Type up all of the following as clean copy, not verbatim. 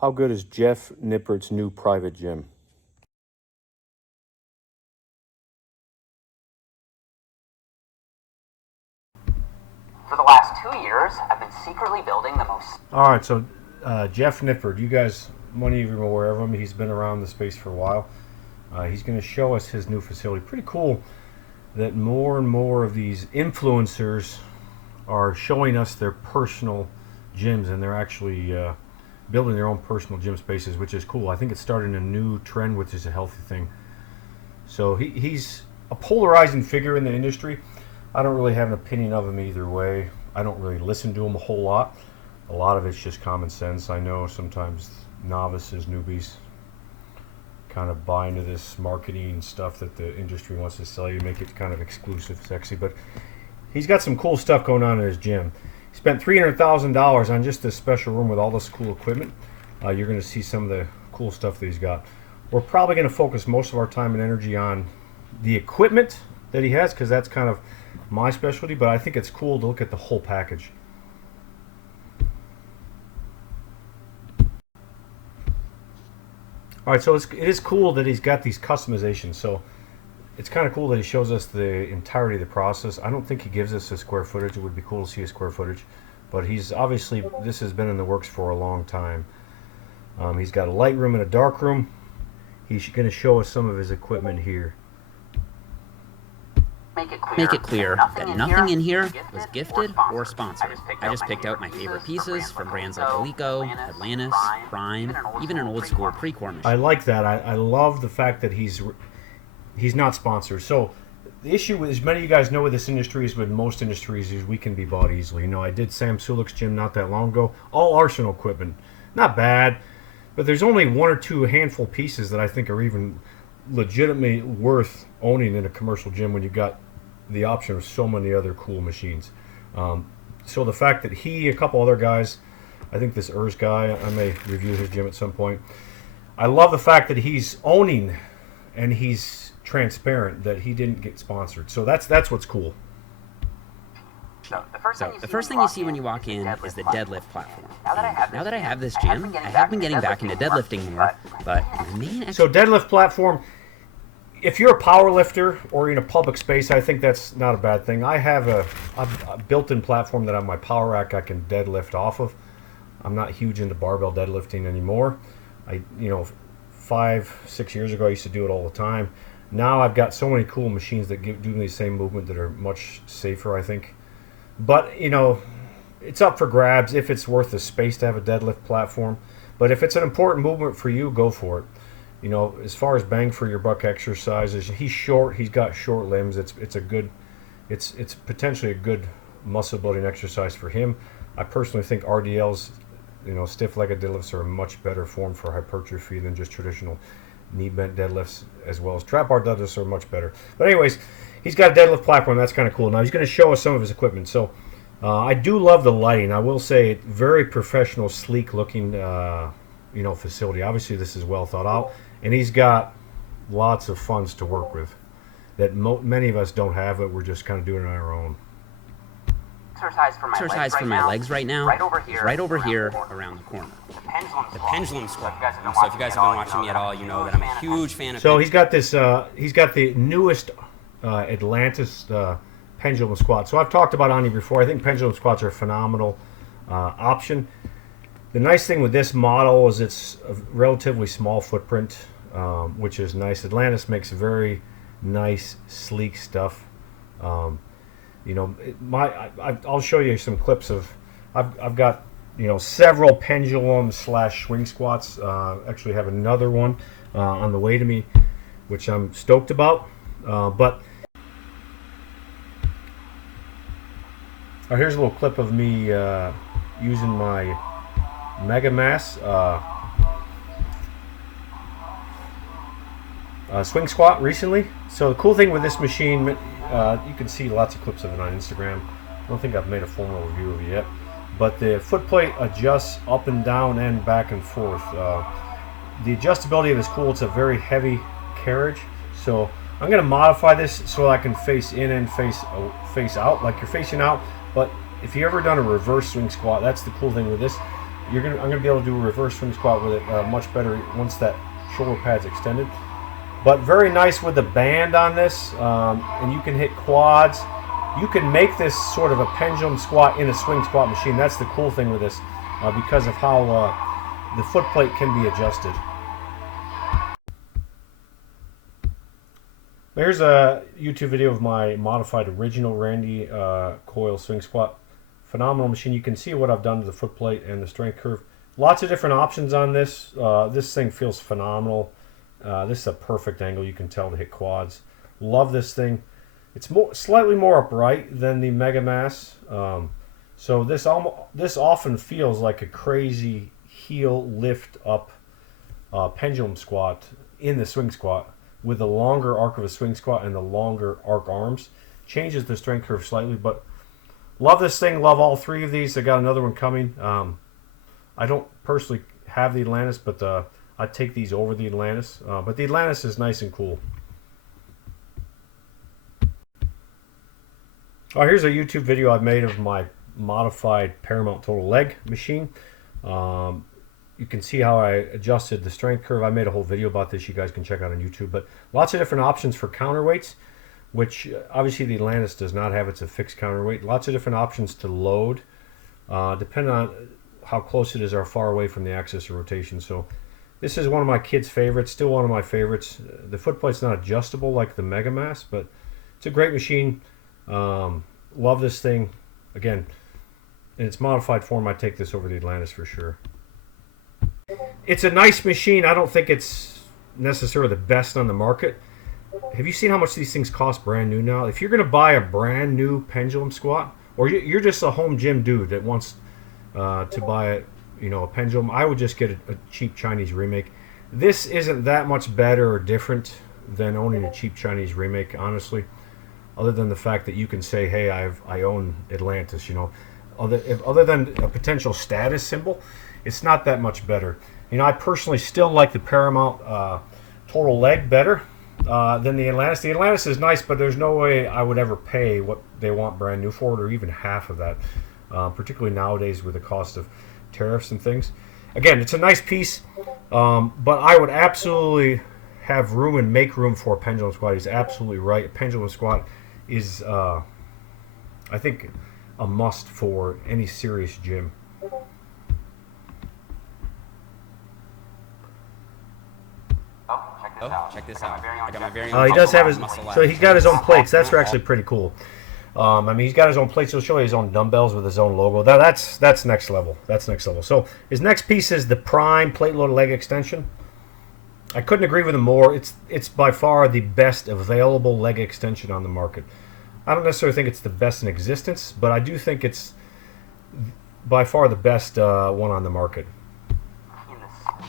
How good is Jeff Nippard's new private gym? For the last 2 years, I've been secretly building the most... All right, so Jeff Nippard, you guys, many of you are aware of him. He's been around the space for a while. He's going to show us his new facility. Pretty cool that more and more of these influencers are showing us their personal gyms, and they're actually building their own personal gym spaces, which is cool. I think it's starting a new trend, which is a healthy thing. So he's a polarizing figure in the industry. I don't really have an opinion of him either way. I don't really listen to him a whole lot. A lot of it's just common sense. I know sometimes novices, newbies, kind of buy into this marketing stuff that the industry wants to sell you, make it kind of exclusive, sexy. But he's got some cool stuff going on in his gym. He spent $300,000 on just this special room with all this cool equipment. You're going to see some of the cool stuff that he's got. We're probably going to focus most of our time and energy on the equipment that he has, because that's kind of my specialty, but I think it's cool to look at the whole package. All right, so it is cool that he's got these customizations. So it's kind of cool that he shows us the entirety of the process. I don't think he gives us a square footage. It would be cool to see a square footage, but he's obviously, this has been in the works for a long time. He's got a light room and a dark room. He's going to show us some of his equipment here. Make it clear that nothing in here was gifted or sponsored. I just picked out my favorite pieces from brands like Alico, Atlantis, Prime, even an old school Precor machine. I like that. I love the fact that he's not sponsored. So the issue, as many of you guys know, with this industry, is with most industries, is we can be bought easily. You know, I did Sam Sulik's gym not that long ago. All Arsenal equipment. Not bad, but there's only one or two handful pieces that I think are even legitimately worth owning in a commercial gym when you've got the option of so many other cool machines. So the fact that he, a couple other guys, I think this Urs guy, I may review his gym at some point. I love the fact that he's owning and he's transparent, that he didn't get sponsored. So that's what's cool. So the first thing you see when you walk in is the deadlift platform. Now that I have this gym, I have been getting back into deadlifting more, but my main... So deadlift platform, if you're a power lifter or in a public space, I think that's not a bad thing. I have a built-in platform that on my power rack I can deadlift off of. I'm not huge into barbell deadlifting anymore. 5-6 years ago I used to do it all the time. Now I've got so many cool machines that do the same movement that are much safer, I think. But it's up for grabs if it's worth the space to have a deadlift platform. But if it's an important movement for you, go for it. As far as bang for your buck exercises, he's short. He's got short limbs. It's potentially a good muscle building exercise for him. I personally think RDLs, stiff-legged deadlifts, are a much better form for hypertrophy than just traditional knee bent deadlifts, as well as trap bar deadlifts are much better. But anyways, he's got a deadlift platform. That's kind of cool. Now he's going to show us some of his equipment. So I do love the lighting. I will say, very professional, sleek-looking, facility. Obviously, this is well thought out. And he's got lots of funds to work with that many of us don't have, but we're just kind of doing it on our own. Exercise for my legs right now is right over here around the corner. The pendulum squat. So if you guys have been watching me at all, you know that I'm a huge fan of... So he's got this, he's got the newest Atlantis pendulum squat. So I've talked about on here before. I think pendulum squats are a phenomenal option. The nice thing with this model is it's a relatively small footprint, which is nice. Atlantis makes very nice, sleek stuff. I'll show you some clips of. I've got several pendulum / swing squats. Actually, have another one on the way to me, which I'm stoked about. But here's a little clip of me using my Mega Mass swing squat recently. So the cool thing with this machine, you can see lots of clips of it on Instagram. I don't think I've made a formal review of it yet, but the foot plate adjusts up and down and back and forth. The adjustability of it is cool. It's a very heavy carriage, so I'm going to modify this so I can face in and face out, like you're facing out. But if you've ever done a reverse swing squat, that's the cool thing with this. I'm gonna be able to do a reverse swing squat with it much better once that shoulder pad's extended. But very nice with the band on this, and you can hit quads. You can make this sort of a pendulum squat in a swing squat machine. That's the cool thing with this, because of how the foot plate can be adjusted. There's a YouTube video of my modified original Randy coil swing squat. Phenomenal machine. You can see what I've done to the foot plate and the strength curve. Lots of different options on this. This thing feels phenomenal. This is a perfect angle, you can tell, to hit quads. Love this thing. It's slightly more upright than the Mega Mass. So this often feels like a crazy heel lift up pendulum squat in the swing squat, with the longer arc of a swing squat and the longer arc arms. Changes the strength curve slightly, but love this thing. Love all three of these. I got another one coming. I don't personally have the Atlantis, but I take these over the Atlantis. But the Atlantis is nice and cool. Oh, here's a YouTube video I've made of my modified Paramount Total Leg machine. You can see how I adjusted the strength curve. I made a whole video about this you guys can check out on YouTube. But lots of different options for counterweights, which obviously the Atlantis does not have. It's a fixed counterweight. Lots of different options to load, depending on how close it is or far away from the axis of rotation. So this is one of my kids' favorites, still one of my favorites. The foot plate's not adjustable like the Mega Mass, but it's a great machine. Love this thing. Again, in its modified form, I take this over the Atlantis for sure. It's a nice machine. I don't think it's necessarily the best on the market. Have you seen how much these things cost brand new now? If you're going to buy a brand new pendulum squat, or you're just a home gym dude that wants to buy a pendulum, I would just get a cheap Chinese remake. This isn't that much better or different than owning a cheap Chinese remake, honestly, other than the fact that you can say, hey, I own Atlantis. Other than a potential status symbol, it's not that much better. I personally still like the Paramount Total Leg better than the Atlantis. The Atlantis is nice, but there's no way I would ever pay what they want brand new for it, or even half of that, particularly nowadays with the cost of tariffs and things. Again, it's a nice piece, but I would absolutely have room and make room for a pendulum squat. He's absolutely right. A pendulum squat is, I think, a must for any serious gym. Check this out. I got my very He does have his, so he's got his own plates. That's actually pretty cool. He's got his own plates. He'll show you his own dumbbells with his own logo. That's next level. That's next level. So his next piece is the Prime plate loaded leg extension. I couldn't agree with him more. It's by far the best available leg extension on the market. I don't necessarily think it's the best in existence, but I do think it's by far the best one on the market.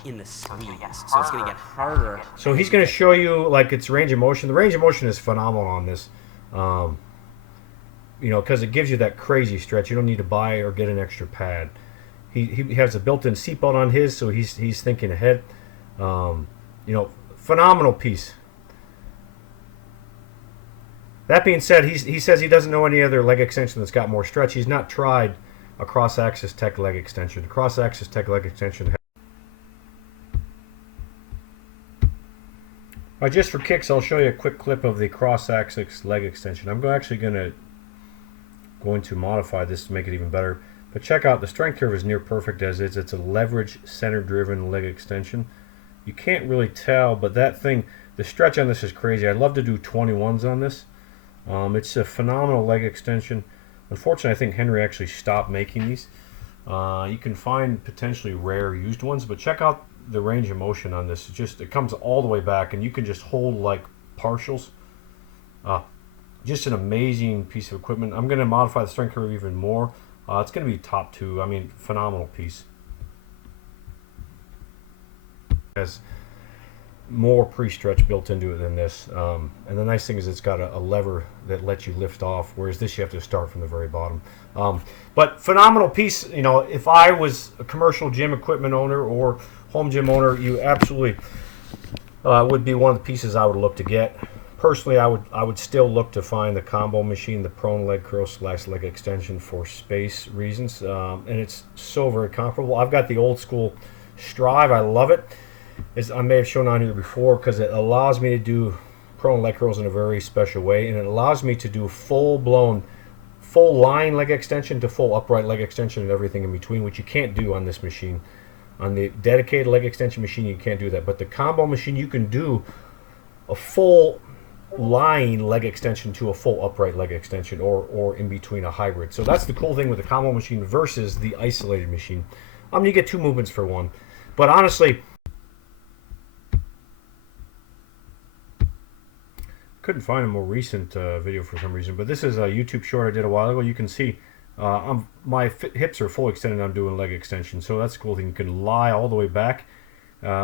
In the squeeze, so it's going to get harder. So he's going to show you like its range of motion. The range of motion is phenomenal on this, because it gives you that crazy stretch. You don't need to buy or get an extra pad. He has a built-in seatbelt on his, so he's thinking ahead. Phenomenal piece. That being said, he says he doesn't know any other leg extension that's got more stretch. He's not tried a cross-axis tech leg extension. The cross-axis tech leg extension. Just for kicks, I'll show you a quick clip of the cross-axis leg extension. I'm actually going to modify this to make it even better. But check out, the strength curve is near perfect as is. It's a leverage center-driven leg extension. You can't really tell, but that thing, the stretch on this is crazy. I'd love to do 21s on this. It's a phenomenal leg extension. Unfortunately, I think Henry actually stopped making these. You can find potentially rare used ones, but check out the range of motion on this. It comes all the way back, and you can just hold like partials. Just an amazing piece of equipment. I'm going to modify the strength curve even more. It's going to be top 2. I mean, phenomenal piece. Has more pre-stretch built into it than this, and the nice thing is it's got a lever that lets you lift off, whereas this you have to start from the very bottom. But phenomenal piece. If I was a commercial gym equipment owner or home gym owner, you absolutely would be one of the pieces I would look to get. Personally, I would still look to find the combo machine, the prone leg curl / leg extension for space reasons, and it's so very comparable. I've got the old school Strive. I love it. As I may have shown on here before, because it allows me to do prone leg curls in a very special way, and it allows me to do full line leg extension to full upright leg extension and everything in between, which you can't do on this machine. On the dedicated leg extension machine, you can't do that, but the combo machine, you can do a full line leg extension to a full upright leg extension, or in between, a hybrid. So that's the cool thing with the combo machine versus the isolated machine. You get 2 movements for one. But honestly, couldn't find a more recent video for some reason, but this is a YouTube short I did a while ago. You can see my hips are full extended. I'm doing leg extension, so that's a cool thing. You can lie all the way back,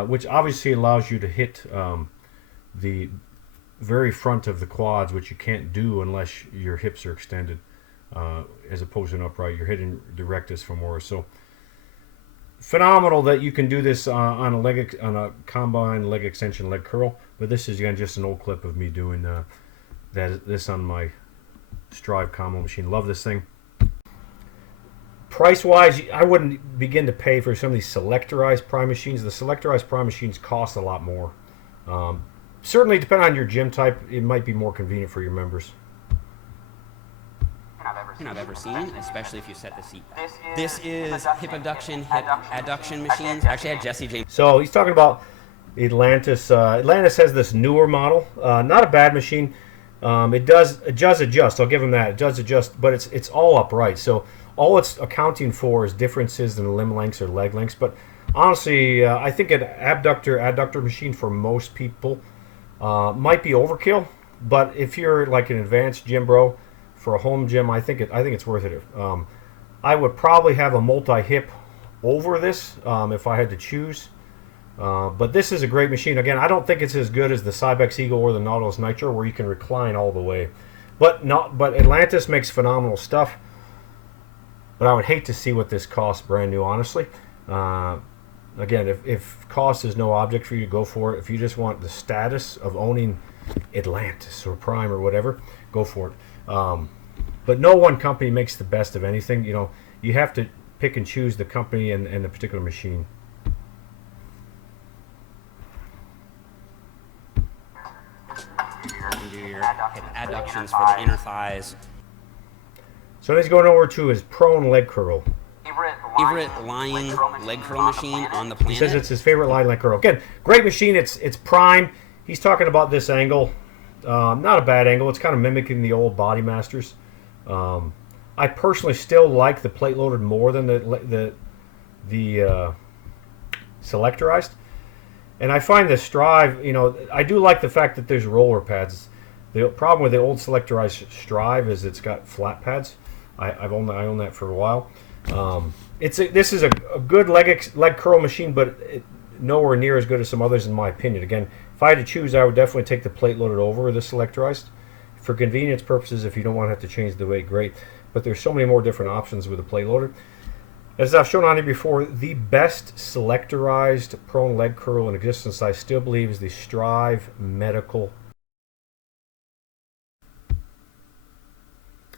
which obviously allows you to hit the very front of the quads, which you can't do unless your hips are extended, as opposed to an upright. You're hitting the rectus femoris. So phenomenal that you can do this on a combined leg extension leg curl. But this is, again, just an old clip of me doing this on my Strive combo machine. Love this thing. Price wise, I wouldn't begin to pay for some of these selectorized Prime machines. The selectorized Prime machines cost a lot more. Certainly, depending on your gym type, it might be more convenient for your members. I've ever seen, especially if you set the seat back. This is hip abduction, hip adduction machines. Actually, I had Jesse James. So he's talking about Atlantis. Atlantis has this newer model. Not a bad machine. It does adjust. I'll give him that. It does adjust, but it's all upright. So all it's accounting for is differences in limb lengths or leg lengths. But honestly, I think an adductor machine for most people might be overkill. But if you're like an advanced gym bro, for a home gym, I think it's worth it. I would probably have a multi-hip over this if I had to choose. But this is a great machine. Again, I don't think it's as good as the Cybex Eagle or the Nautilus Nitro, where you can recline all the way. But Atlantis makes phenomenal stuff. But I would hate to see what this costs brand new, honestly. Again, if cost is no object for you, go for it. If you just want the status of owning Atlantis or Prime or whatever, go for it. But no one company makes the best of anything. You have to pick and choose the company and the particular machine. You do your hip adductions for the inner thighs. So he's going over to his prone leg curl. Favorite lying leg curl machine on the planet? He says it's his favorite lying leg curl. Again, great machine. It's Prime. He's talking about this angle. Not a bad angle. It's kind of mimicking the old Body Masters. I personally still like the plate loaded more than the selectorized. And I find the Strive, I do like the fact that there's roller pads. The problem with the old selectorized Strive is it's got flat pads. I own that for a while. This is a good leg curl machine, but nowhere near as good as some others in my opinion. Again, if I had to choose, I would definitely take the plate loaded over the selectorized. For convenience purposes, if you don't want to have to change the weight, great. But there's so many more different options with the plate loader. As I've shown on here before, the best selectorized prone leg curl in existence, I still believe, is the Strive Medical.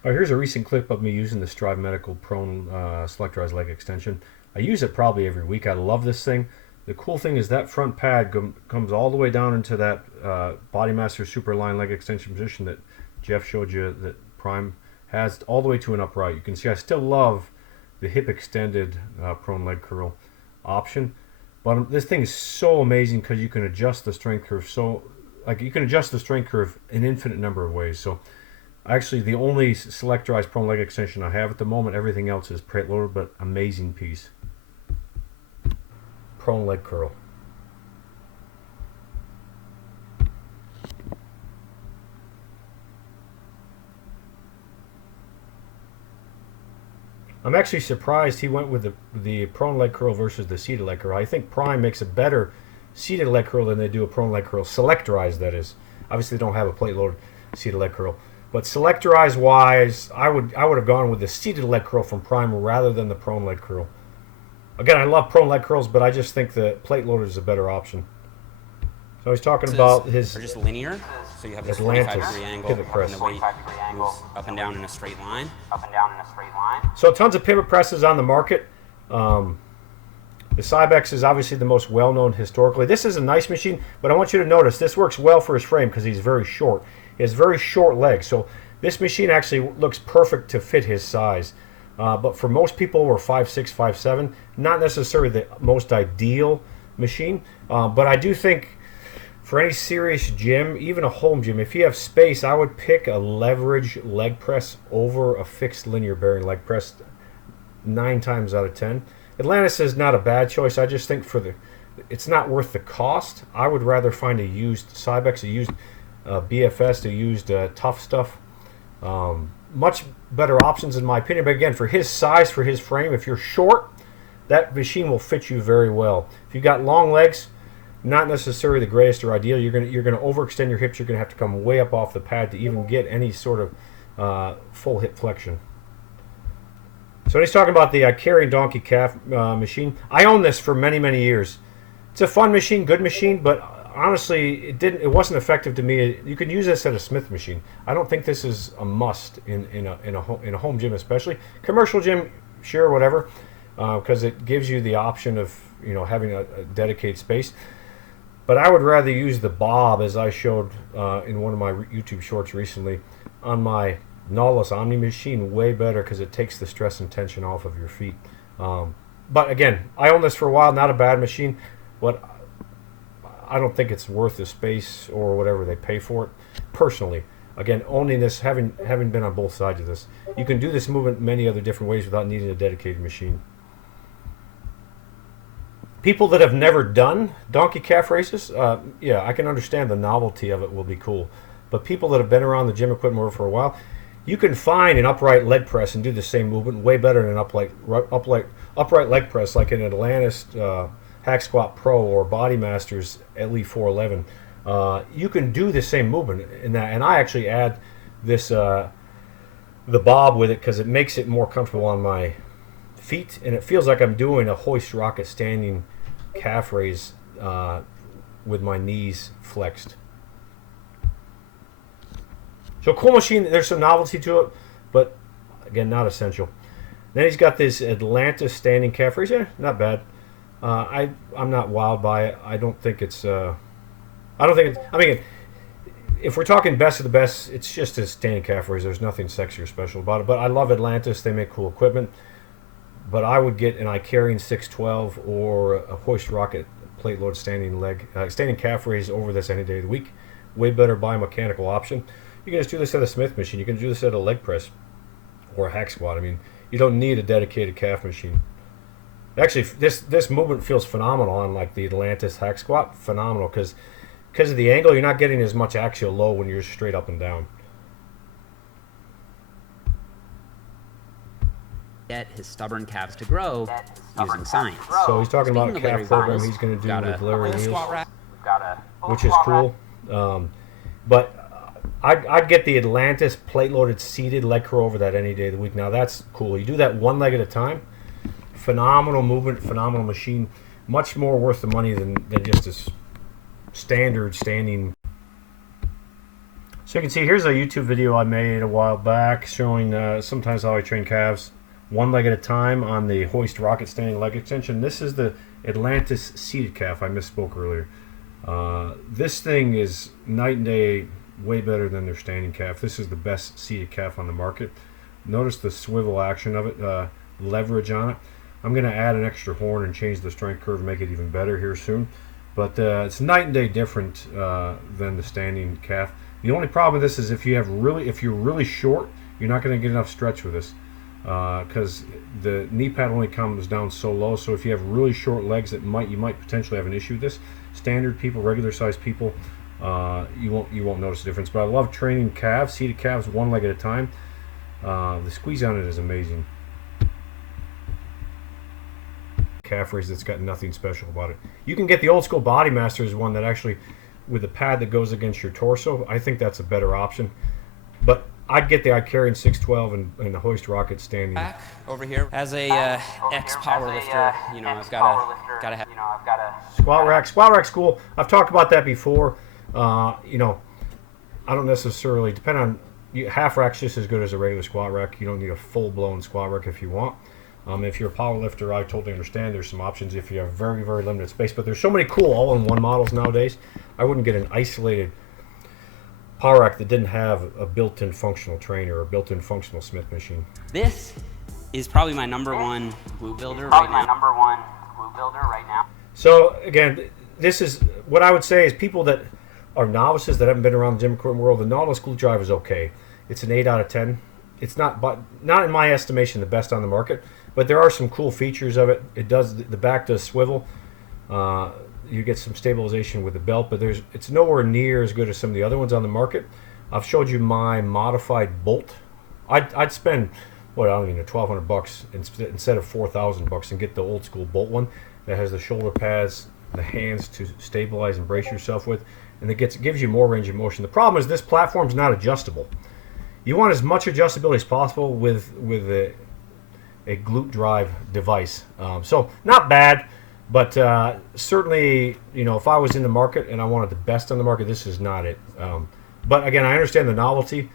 All right, here's a recent clip of me using the Strive Medical prone selectorized leg extension. I use it probably every week. I love this thing. The cool thing is that front pad comes all the way down into that Body Master Superline leg extension position that Jeff showed you that Prime has, all the way to an upright. You can see I still love the hip extended prone leg curl option, but this thing is so amazing because you can adjust the strength curve you can adjust the strength curve an infinite number of ways. So actually the only selectorized prone leg extension I have at the moment, everything else is plate loaded, but amazing piece. Prone leg curl. I'm actually surprised he went with the prone leg curl versus the seated leg curl. I think Prime makes a better seated leg curl than they do a prone leg curl. Selectorized, that is. Obviously, they don't have a plate loaded seated leg curl. But selectorized wise, I would have gone with the seated leg curl from Prime rather than the prone leg curl. Again, I love prone leg curls, but I just think the plate loader is a better option. So he's talking about his... Or just linear? So you have this Atlantis 45-degree angle, pivot and press. the weight moves up and down in a straight line. So tons of pivot presses on the market. The Cybex is obviously the most well-known historically. This is a nice machine, but I want you to notice this works well for his frame because he's very short. He has very short legs, so this machine actually looks perfect to fit his size. But for most people who are 5'6", 5'7", not necessarily the most ideal machine. But I do think for any serious gym, even a home gym, if you have space, I would pick a leverage leg press over a fixed linear bearing leg press 9 times out of 10. Atlantis is not a bad choice. I just think it's not worth the cost. I would rather find a used Cybex, a used BFS, a used Tough Stuff. Much better options in my opinion. But again, for his size, for his frame, if you're short, that machine will fit you very well. If you've got long legs, not necessarily the greatest or ideal. You're gonna overextend your hips. You're gonna have to come way up off the pad to even get any sort of full hip flexion. So he's talking about the carrying donkey calf machine. I own this for many, many years. It's a fun machine, good machine, but honestly, it wasn't effective to me. You could use this at a Smith machine. I don't think this is a must in a home gym, especially commercial gym. Sure, whatever, because it gives you the option of having a dedicated space. But I would rather use the Bob, as I showed in one of my YouTube shorts recently, on my Nautilus Omni machine. Way better because it takes the stress and tension off of your feet. But again, I own this for a while. Not a bad machine, but I don't think it's worth the space or whatever they pay for it. Personally, again, owning this, having been on both sides of this, you can do this movement many other different ways without needing a dedicated machine. People that have never done donkey calf races, yeah, I can understand the novelty of it will be cool. But people that have been around the gym equipment world for a while, you can find an upright leg press and do the same movement way better than an upright leg press like an Atlantis Hack Squat Pro or Body Masters Elite 411. You can do the same movement in that, and I actually add this the Bob with it because it makes it more comfortable on my feet, and it feels like I'm doing a hoist rocket standing calf raise with my knees flexed. So cool machine. There's some novelty to it, but again, not essential. Then he's got this Atlantis standing calf raise. Yeah, not bad. I'm not wowed by it. I don't think it's. I mean, if we're talking best of the best, it's just a standing calf raise. There's nothing sexy or special about it. But I love Atlantis. They make cool equipment. But I would get an Icarian 612 or a hoist rocket plate load standing calf raise over this any day of the week. Way better biomechanical option. You can just do this at a Smith machine. You can do this at a leg press or a hack squat. I mean, you don't need a dedicated calf machine. Actually, this movement feels phenomenal on like the Atlantis hack squat. Phenomenal because of the angle, you're not getting as much axial load when you're straight up and down. Get his stubborn calves to grow using science. So he's talking about a calf program he's going to do with Larry Niels, which is cool. But I'd get the Atlantis plate-loaded seated leg curl over that any day of the week. Now that's cool. You do that one leg at a time. Phenomenal movement, phenomenal machine. Much more worth the money than just a standard standing. So you can see here's a YouTube video I made a while back showing sometimes how I train calves. One leg at a time on the hoist rocket standing leg extension. This is the Atlantis seated calf. I misspoke earlier. This thing is night and day, way better than their standing calf. This is the best seated calf on the market. Notice the swivel action of it, leverage on it. I'm going to add an extra horn and change the strength curve and make it even better here soon. But it's night and day different than the standing calf. The only problem with this is if you're really short, you're not going to get enough stretch with this because the knee pad only comes down so low. So if you have really short legs, you might potentially have an issue with this. Standard people, regular sized people, you won't notice the difference. But I love training calves, seated calves, one leg at a time. The squeeze on it is amazing. Calf raise that's got nothing special about it. You can get the old school Body Masters one that actually with the pad that goes against your torso. I think that's a better option. But I'd get the Icarian 612 and the hoist rocket standing. Back over here as a ex-powerlifter, I've got to have squat rack. Squat rack's cool. I've talked about that before. I don't necessarily, depend on, half rack's just as good as a regular squat rack. You don't need a full-blown squat rack if you want. If you're a power lifter, I totally understand. There's some options if you have very, very limited space. But there's so many cool all-in-one models nowadays. I wouldn't get an isolated power rack that didn't have a built-in functional trainer or a built-in functional Smith machine. This is probably my number one glute builder right now. So again, this is what I would say is people that are novices that haven't been around the gym equipment world. The Nautilus glute drive is okay. It's an 8 out of 10. It's not, but not in my estimation, the best on the market. But there are some cool features of it. It does, the back does swivel. You get some stabilization with the belt, but it's nowhere near as good as some of the other ones on the market. I've showed you my modified Bolt. I'd spend, what, I don't even know, $1,200 instead of $4,000 and get the old school Bolt one that has the shoulder pads, the hands to stabilize and brace yourself with, and it gives you more range of motion. The problem is this platform's not adjustable. You want as much adjustability as possible with a glute drive device. So not bad, but certainly, if I was in the market and I wanted the best on the market, this is not it. But again, I understand the novelty.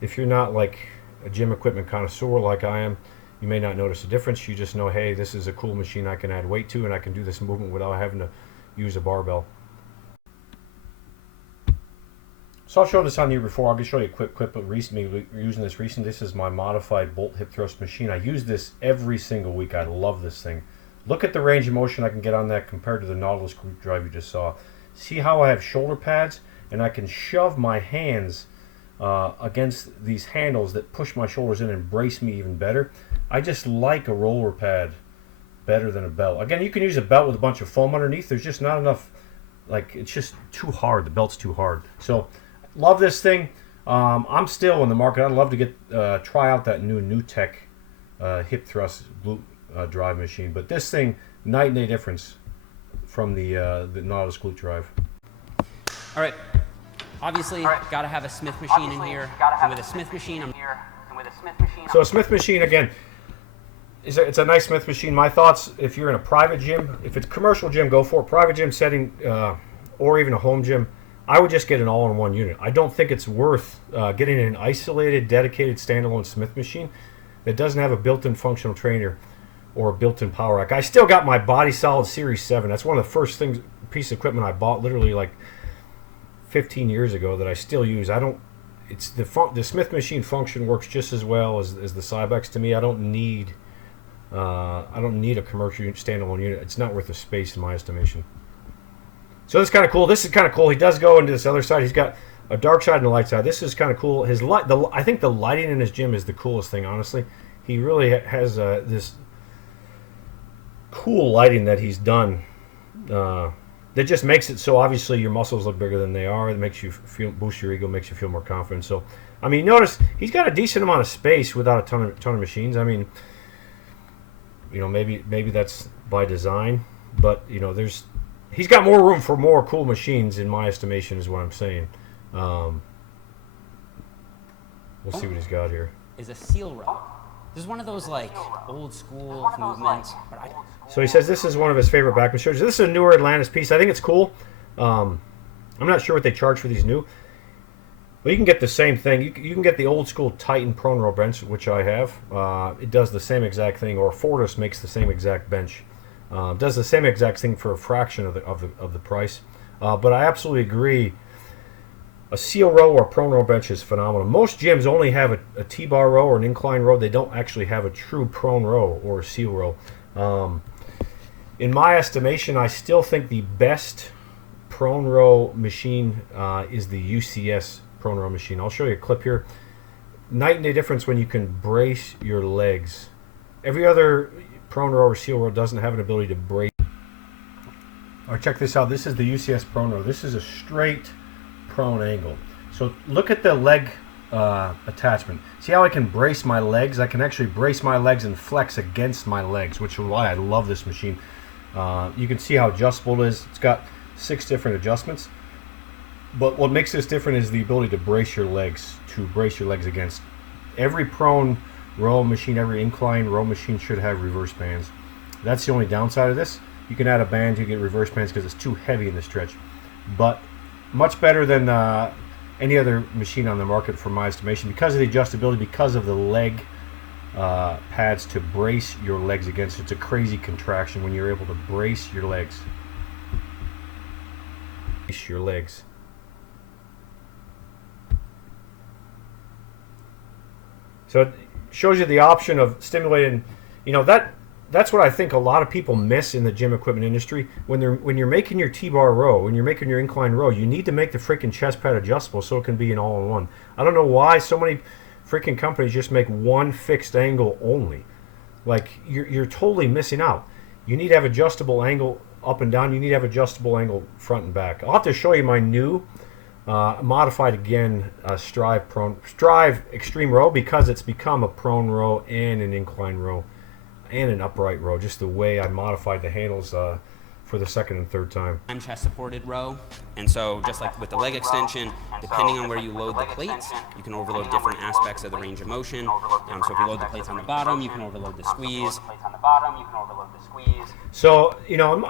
If you're not like a gym equipment connoisseur like I am, you may not notice a difference. You just know, hey, this is a cool machine I can add weight to, and I can do this movement without having to use a barbell. So I'll show this on you before. I'll just show you a quick clip of recently using this recently. This is my modified Bolt hip thrust machine. I use this every single week. I love this thing. Look at the range of motion I can get on that compared to the Nautilus glute drive you just saw. See how I have shoulder pads, and I can shove my hands against these handles that push my shoulders in and brace me even better. I just like a roller pad better than a belt. Again, you can use a belt with a bunch of foam underneath. There's just not enough, like, it's just too hard. The belt's too hard. So love this thing. I'm still in the market. I'd love to get try out that new Tech hip thrust glute drive machine. But this thing, night and day difference from the Nautilus glute drive. All right. Obviously, got to have a Smith machine in here. And with a Smith machine, So a Smith machine, again, it's a nice Smith machine. My thoughts, if you're in a private gym, if it's a commercial gym, go for it. Private gym setting or even a home gym, I would just get an all-in-one unit. I don't think it's worth getting an isolated, dedicated, standalone Smith machine that doesn't have a built-in functional trainer or a built-in power rack. I still got my Body Solid Series 7. That's one of the first piece of equipment I bought literally like 15 years ago that I still use. It's the Smith machine function works just as well as the Cybex to me. I don't need a commercial standalone unit. It's not worth the space in my estimation. So that's kind of cool. This is kind of cool. He does go into this other side. He's got a dark side and a light side. This is kind of cool. His light, I think the lighting in his gym is the coolest thing, honestly. He really has this cool lighting that he's done that just makes it so obviously your muscles look bigger than they are. It makes you boost your ego, makes you feel more confident. So, I mean, notice he's got a decent amount of space without a ton of machines. I mean, maybe that's by design, but he's got more room for more cool machines in my estimation, is what I'm saying. We'll see what he's got here. is a seal row. This is one of those like old school movements. So he says this is one of his favorite back machines. This is a newer Atlantis piece. I think it's cool. I'm not sure what they charge for these new. But you can get the same thing. You can get the old school Titan prone row bench, which I have. It does the same exact thing, or Fortis makes the same exact bench. Does the same exact thing for a fraction of the price. But I absolutely agree. A seal row or a prone row bench is phenomenal. Most gyms only have a T-bar row or an incline row. They don't actually have a true prone row or a seal row. In my estimation, I still think the best prone row machine is the UCS prone row machine. I'll show you a clip here. Night and day difference when you can brace your legs. Every other prone row or seal row doesn't have an ability to brace. All right, check this out. This is the UCS prone row. This is a straight prone angle. So look at the leg attachment. See how I can brace my legs? I can actually brace my legs and flex against my legs, which is why I love this machine. You can see how adjustable it is. It's got 6 different adjustments. But what makes this different is the ability to brace your legs against. Every prone row machine, every incline row machine should have reverse bands. That's the only downside of this. You can add a band to get reverse bands because it's too heavy in the stretch. But much better than any other machine on the market, for my estimation, because of the adjustability, because of the leg pads to brace your legs against. It's a crazy contraction when you're able to brace your legs. Brace your legs. So it shows you the option of stimulating. You know, that's what I think a lot of people miss in the gym equipment industry. When you're making your T-bar row, when you're making your incline row, you need to make the freaking chest pad adjustable so it can be an all-in-one. I don't know why so many freaking companies just make one fixed angle only. Like, you're totally missing out. You need to have adjustable angle up and down. You need to have adjustable angle front and back. I'll have to show you my new modified again Strive Extreme Row, because it's become a prone row and an incline row and an upright row, just the way I modified the handles for the second and third time. I'm chest supported row, and so just like with the leg extension, depending on where you load the plates, you can overload different aspects of the range of motion. So if you load the plates on the bottom, you can overload the squeeze. So, you know,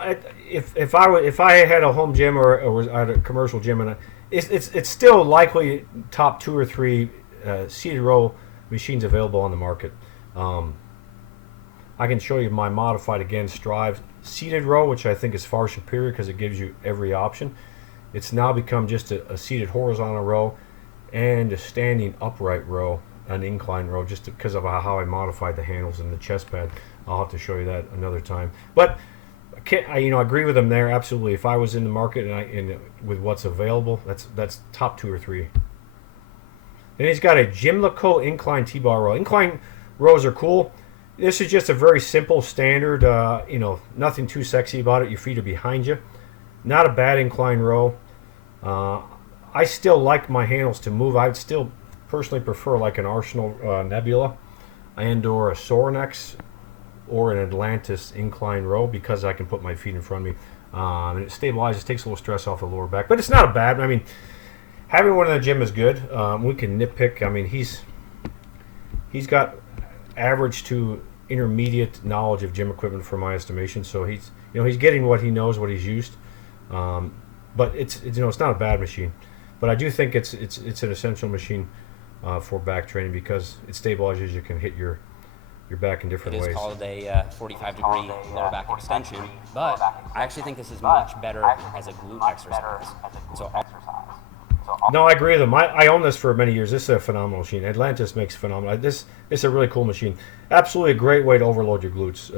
if I had a home gym or was at a commercial gym, and it's still likely top 2 or 3 seated row machines available on the market. I can show you my modified again Strive seated row, which I think is far superior because it gives you every option. It's now become just a seated horizontal row and a standing upright row, an incline row, just because of how I modified the handles and the chest pad. I'll have to show you that another time. But I agree with them there, absolutely. If I was in the market and with what's available, that's top 2 or 3. Then he's got a Gymlico incline T-bar row. Incline rows are cool. This is just a very simple standard, nothing too sexy about it. Your feet are behind you. Not a bad incline row. I still like my handles to move. I'd still personally prefer like an Arsenal Nebula and or a Sorinex or an Atlantis incline row, because I can put my feet in front of me. And it stabilizes, takes a little stress off the lower back. But it's not a bad, I mean, having one in the gym is good. We can nitpick. I mean, he's got average to intermediate knowledge of gym equipment, for my estimation. So he's getting what he knows, what he's used. But it's not a bad machine. But I do think it's an essential machine for back training, because it stabilizes. You can hit your back in different ways. It is called a 45-degree lower back extension, but I actually think this is much better as a glute exercise. No, I agree with them. I own this for many years. This is a phenomenal machine. Atlantis makes phenomenal. This is a really cool machine. Absolutely a great way to overload your glutes.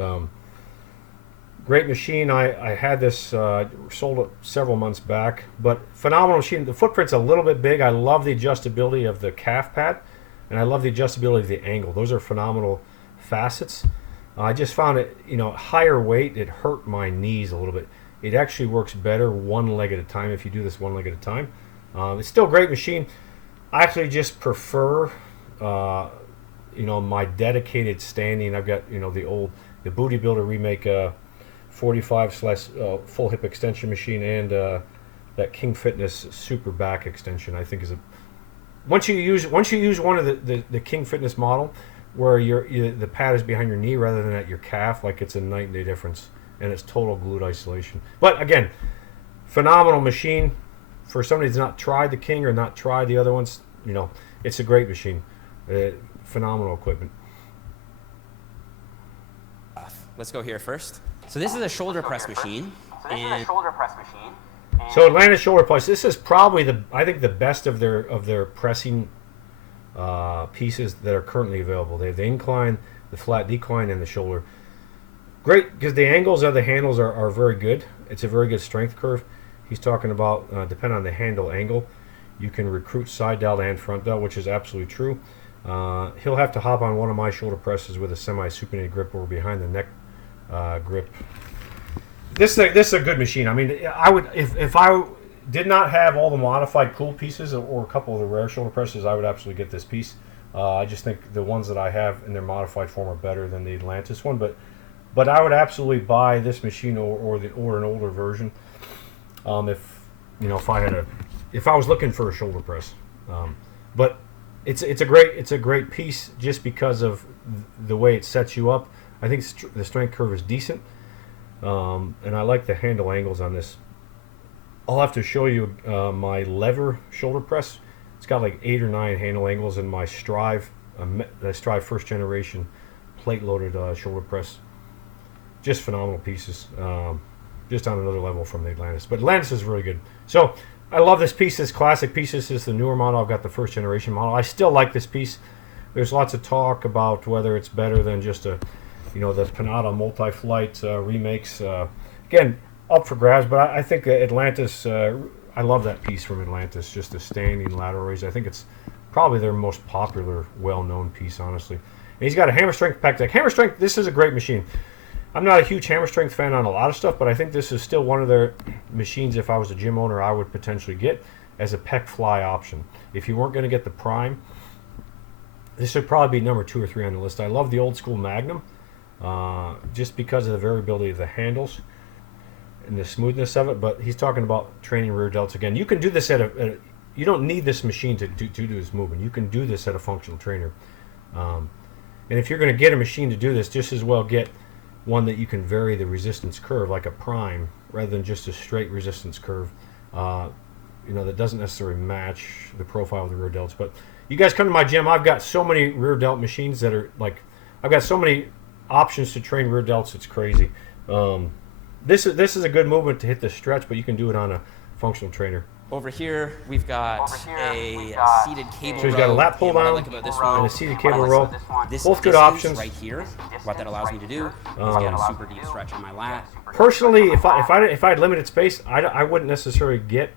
Great machine. I had this sold it several months back, but phenomenal machine. The footprint's a little bit big. I love the adjustability of the calf pad, and I love the adjustability of the angle. Those are phenomenal facets. I just found it, higher weight, it hurt my knees a little bit. It actually works better one leg at a time if you do this one leg at a time. It's still a great machine. I actually just prefer, my dedicated standing. I've got, the Booty Builder Remake 45/ full hip extension machine, and that King Fitness super back extension. I think is once you use one of the King Fitness model, where the pad is behind your knee rather than at your calf, like, it's a night and day difference, and it's total glute isolation. But again, phenomenal machine. For somebody who's not tried the King or not tried the other ones, it's a great machine. Phenomenal equipment. Let's go here first. So this is a shoulder press machine. So Atlantis shoulder press. This is probably I think the best of their pressing pieces that are currently available. They have the incline, the flat decline, and the shoulder. Great, because the angles of the handles are very good. It's a very good strength curve. He's talking about, depending on the handle angle, you can recruit side delt and front delt, which is absolutely true. He'll have to hop on one of my shoulder presses with a semi-supinated grip or behind the neck grip. This is a good machine. I mean, I would, if I did not have all the modified cool pieces or a couple of the rare shoulder presses, I would absolutely get this piece. I just think the ones that I have in their modified form are better than the Atlantis one, but I would absolutely buy this machine or an older version. If I was looking for a shoulder press, but it's a great piece just because of the way it sets you up. I think the strength curve is decent, and I like the handle angles on this. I'll have to show you my lever shoulder press. It's got like 8 or 9 handle angles in my Strive, the Strive first generation plate loaded shoulder press. Just phenomenal pieces. Just on another level from the Atlantis. But Atlantis is really good. So I love this piece. This classic piece. This is the newer model. I've got the first generation model. I still like this piece. There's lots of talk about whether it's better than just the Panada multi-flight remakes. Again, up for grabs. But I think Atlantis. I love that piece from Atlantis. Just the standing lateral raise. I think it's probably their most popular, well-known piece, honestly. And he's got a hammer strength pec deck. Hammer strength. This is a great machine. I'm not a huge hammer strength fan on a lot of stuff, but I think this is still one of their machines, if I was a gym owner, I would potentially get as a pec fly option. If you weren't going to get the Prime, this would probably be number 2 or 3 on the list. I love the old school Magnum, just because of the variability of the handles and the smoothness of it, but he's talking about training rear delts again. You can do this you don't need this machine to do this movement. You can do this at a functional trainer. And if you're going to get a machine to do this, just as well get one that you can vary the resistance curve, like a Prime, rather than just a straight resistance curve. That doesn't necessarily match the profile of the rear delts. But you guys come to my gym, I've got so many rear delt machines that are like, I've got so many options to train rear delts, it's crazy. This is a good movement to hit the stretch, but you can do it on a functional trainer. Over here, we've got a seated cable row. So he's got a lat pull What I down like about this one, and a seated cable row. this Both good distance options. right here, what that allows me to do is get a super deep stretch on my lat. Personally, if I had limited space, I wouldn't necessarily get.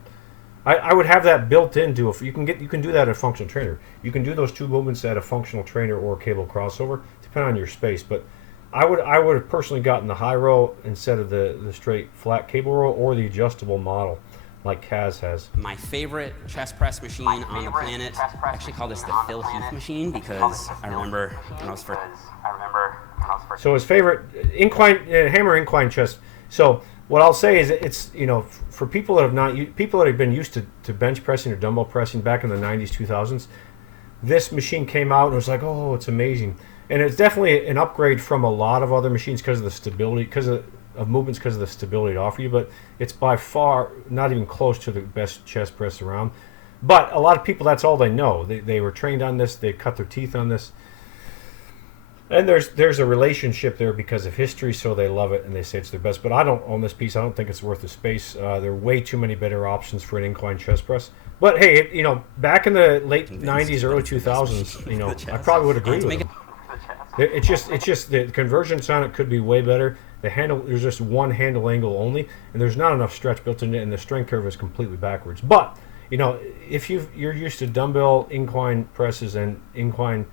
I would have that built into you can do that at a functional trainer. You can do those 2 movements at a functional trainer or cable crossover, depending on your space. But I would have personally gotten the high row instead of the straight flat cable row or the adjustable model like Kaz has. My favorite chest press machine on the planet, I actually call this the Phil Heath machine because I remember when I was first. So his favorite hammer incline chest. So what I'll say is it's for people that have been used to bench pressing or dumbbell pressing back in the 90s 2000s, this machine came out and it was like, oh, it's amazing. And it's definitely an upgrade from a lot of other machines because of the stability, because of movements, because of the stability to offer you. But it's by far not even close to the best chest press around. But a lot of people, that's all they know. They were trained on this. They cut their teeth on this. And there's a relationship there because of history, so they love it and they say it's their best. But I don't own this piece. I don't think it's worth the space. There are way too many better options for an incline chest press. But hey, back in the late 90s, early 2000s, I probably would agree with them. It's just the convergence on it could be way better. The handle, there's just one handle angle only, and there's not enough stretch built in it, and the strength curve is completely backwards. But if you're used to dumbbell incline presses and incline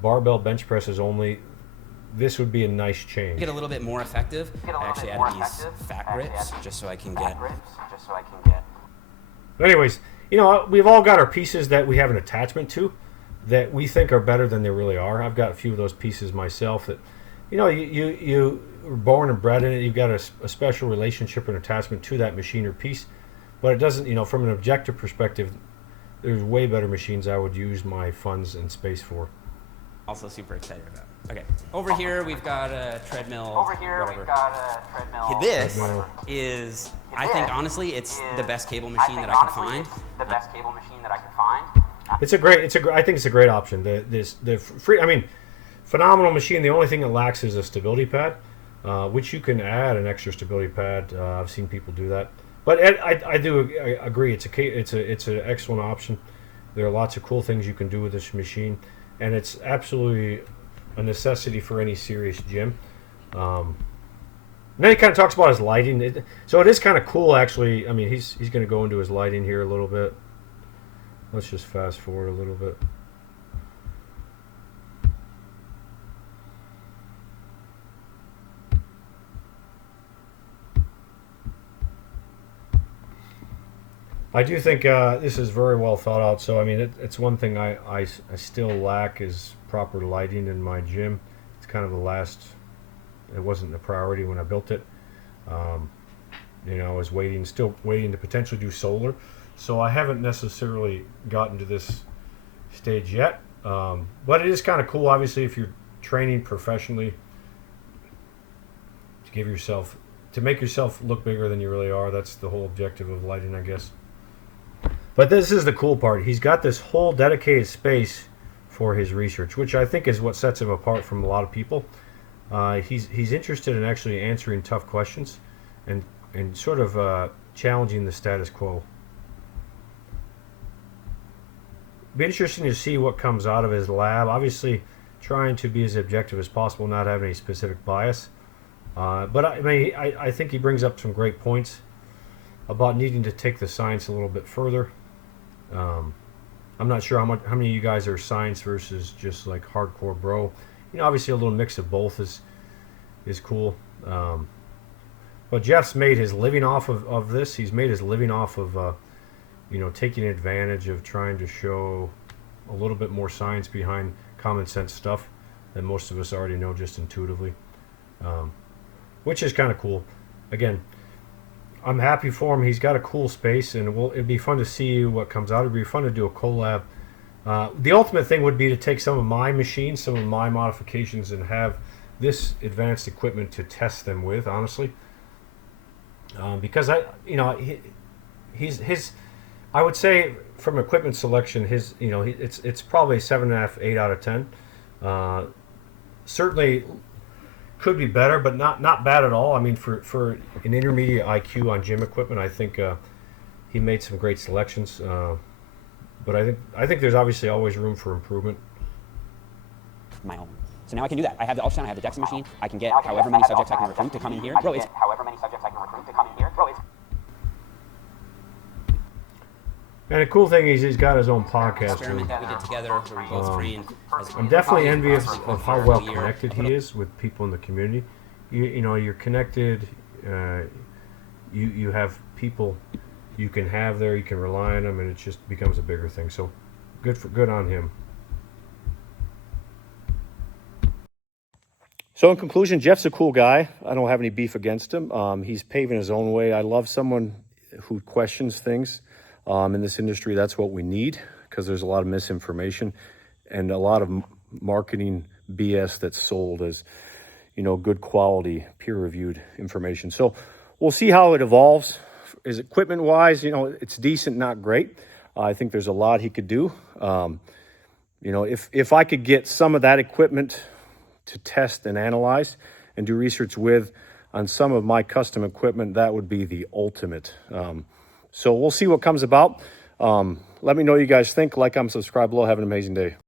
barbell bench presses only, this would be a nice change. Get a little bit more effective. I actually added these fat grips just so I can get. But anyways, we've all got our pieces that we have an attachment to that we think are better than they really are. I've got a few of those pieces myself that, you were born and bred in it. You've got a special relationship and attachment to that machine or piece, but it doesn't, from an objective perspective, there's way better machines I would use my funds and space for. Also super excited about. Okay, over here we've got a treadmill. This is, I think honestly, it's the best cable machine that I could find. I think it's a great option. Phenomenal machine. The only thing it lacks is a stability pad, which you can add an extra stability pad. I've seen people do that, but I do agree. It's an excellent option. There are lots of cool things you can do with this machine, and it's absolutely a necessity for any serious gym. Then he kind of talks about his lighting. So it is kind of cool, actually. I mean, he's going to go into his lighting here a little bit. Let's just fast forward a little bit. I do think this is very well thought out. So I mean, it's one thing I still lack is proper lighting in my gym. It's kind of the last. It wasn't the priority when I built it. I was still waiting to potentially do solar. So I haven't necessarily gotten to this stage yet. But it is kind of cool, obviously, if you're training professionally, to make yourself look bigger than you really are. That's the whole objective of lighting, I guess. But this is the cool part. He's got this whole dedicated space for his research, which I think is what sets him apart from a lot of people. He's interested in actually answering tough questions and sort of challenging the status quo. Be interesting to see what comes out of his lab. Obviously, trying to be as objective as possible, not having any specific bias. But I mean, I think he brings up some great points about needing to take the science a little bit further. I'm not sure how many of you guys are science versus just like hardcore bro. You know, obviously a little mix of both is cool. But Jeff's made his living off of this. He's made his living off of you know, taking advantage of trying to show a little bit more science behind common sense stuff that most of us already know just intuitively, which is kind of cool. Again, I'm happy for him. He's got a cool space, and it'd be fun to see what comes out. It'd be fun to do a collab. The ultimate thing would be to take some of my machines, some of my modifications, and have this advanced equipment to test them with, honestly. Because I would say from equipment selection, it's probably 7.5, 8 out of 10. Certainly could be better, but not bad at all. I mean, for an intermediate IQ on gym equipment, I think he made some great selections. But I think there's obviously always room for improvement. My own. So now I can do that. I have the ultrasound, I have the DEXA machine. I can get however many subjects I can recruit to come in here. Bro, it's And the cool thing is he's got his own podcast. experiment that we did together where we both trained. I'm definitely envious of how well connected he is with people in the community. You know, you're connected. You have people you can have there. You can rely on them, and it just becomes a bigger thing. So, good on him. So in conclusion, Jeff's a cool guy. I don't have any beef against him. He's paving his own way. I love someone who questions things. In this industry, that's what we need, because there's a lot of misinformation and a lot of marketing BS that's sold as, you know, good quality, peer-reviewed information. So we'll see how it evolves. Is equipment-wise, you know, it's decent, not great. I think there's a lot he could do. You know, if I could get some of that equipment to test and analyze and do research with on some of my custom equipment, that would be the ultimate. So we'll see what comes about. Let me know what you guys think. Like, comment, subscribe below. Have an amazing day.